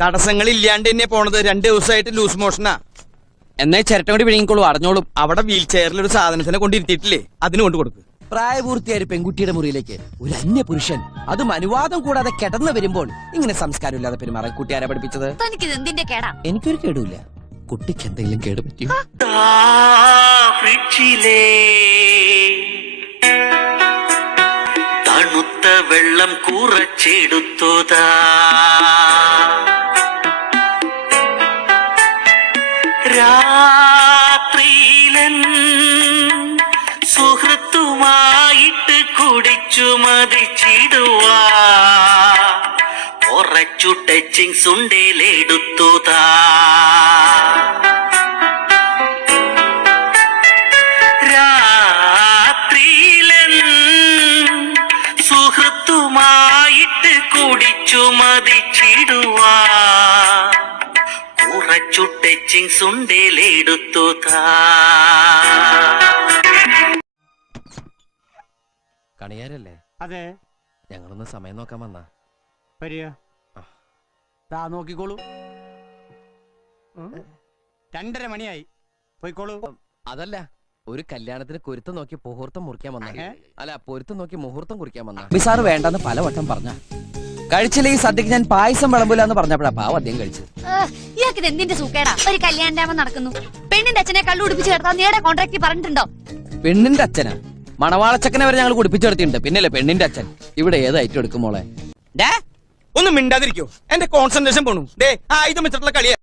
തടസ്സങ്ങൾ ഇല്ലാണ്ട് തന്നെ പോണത്. 2 ദിവസമായിട്ട് ലൂസ് മോഷനാ. എന്നേ ചിരട്ടം കൂടി വിഴുങ്ങിക്കോളൂ, അടഞ്ഞോളും. അവിടെ വീൽ ചെയറിൽ ഒരു സാധനത്തിനെ കൊണ്ടിരുത്തിയിട്ടില്ലേ, അതിന് കൊണ്ട് കൊടുക്ക്. പ്രായപൂർത്തിയായ ഒരു പെൺകുട്ടിയുടെ മുറിയിലേക്ക് ഒരു അന്യ പുരുഷൻ, അതും അനുവാദം കൂടാതെ കിടന്നു വരുമ്പോൾ ഇങ്ങനെ സംസ്കാരമില്ലാതെ പെരുമാറാൻ കുട്ടി ആരാ പഠിപ്പിച്ചത്? തനിക്കിത് എന്തിന്റെ കേടാ? എനിക്കൊരു കേടുമില്ല. കുട്ടിക്ക് എന്തെങ്കിലും കേട് പറ്റിയോ? തണുത്ത വെള്ളം കുറച്ചെടുത്തതാ, രാത്രിയിലൻ സുഹൃത്തുമായിട്ട് കുടിച്ചു മതിച്ചിടുവാ, കുറച്ചു ടച്ചിങ്സ് ഉണ്ടേലെടുത്തതാ, രാത്രിയിലൻ സുഹൃത്തുമായിട്ട് കുടിച്ചു മതിച്ചിടുവാ, കുറച്ചു ടച്ചിങ്സ് ഉണ്ടേലെടുത്തതാ. കണിയാരല്ലേ? അതെ, ഞങ്ങളൊന്ന് സമയം നോക്കാൻ വന്നാ. വരിക. ദാ നോക്കിക്കോളൂ, 2:30 മണിയായി. പോയിക്കോളൂ. അതല്ല, ഒരു കല്യാണത്തിന് കുരുത്തം നോക്കി മുഹൂർത്തം മുറിക്കാൻ വന്ന. അല്ല, പൊരുത്തം നോക്കി മുഹൂർത്തം കുറിക്കാൻ വന്ന. ബിസാറ് വേണ്ടെന്ന് പലവട്ടം പറഞ്ഞ. കഴിച്ചില്ല ഈ സദ്യക്ക് ഞാൻ പായസം വിളമ്പില്ല എന്ന് പറഞ്ഞപ്പോഴാ പാവം അദ്ദേഹം കഴിച്ചത്. ഇയാൾക്ക് ഇത് എന്തിന്റെ സൂക്കേടാ? ഒരു കല്യാണം നടക്കുന്നു, പെണ്ണിന്റെ അച്ഛനെ കള്ളുടിപ്പിച്ച് കിടത്താൻ നീടെ കോൺട്രാക്ട് പറഞ്ഞിട്ടുണ്ടോ? പെണ്ണിന്റെ അച്ഛനാ? മണവാളച്ചക്കനെ വരെ ഞങ്ങൾ കുടിപ്പിച്ചു കിടത്തിയിട്ടുണ്ട്, പിന്നല്ലേ പെണ്ണിന്റെ അച്ഛൻ. ഇവിടെ ഏത് ഐറ്റം എടുക്കും മോളെ? ഒന്ന് മിണ്ടാതിരിക്കോ, എന്റെ കോൺസെൻട്രേഷൻ പോണു. ആയുധം വെച്ചിട്ടുള്ള കളിയാ.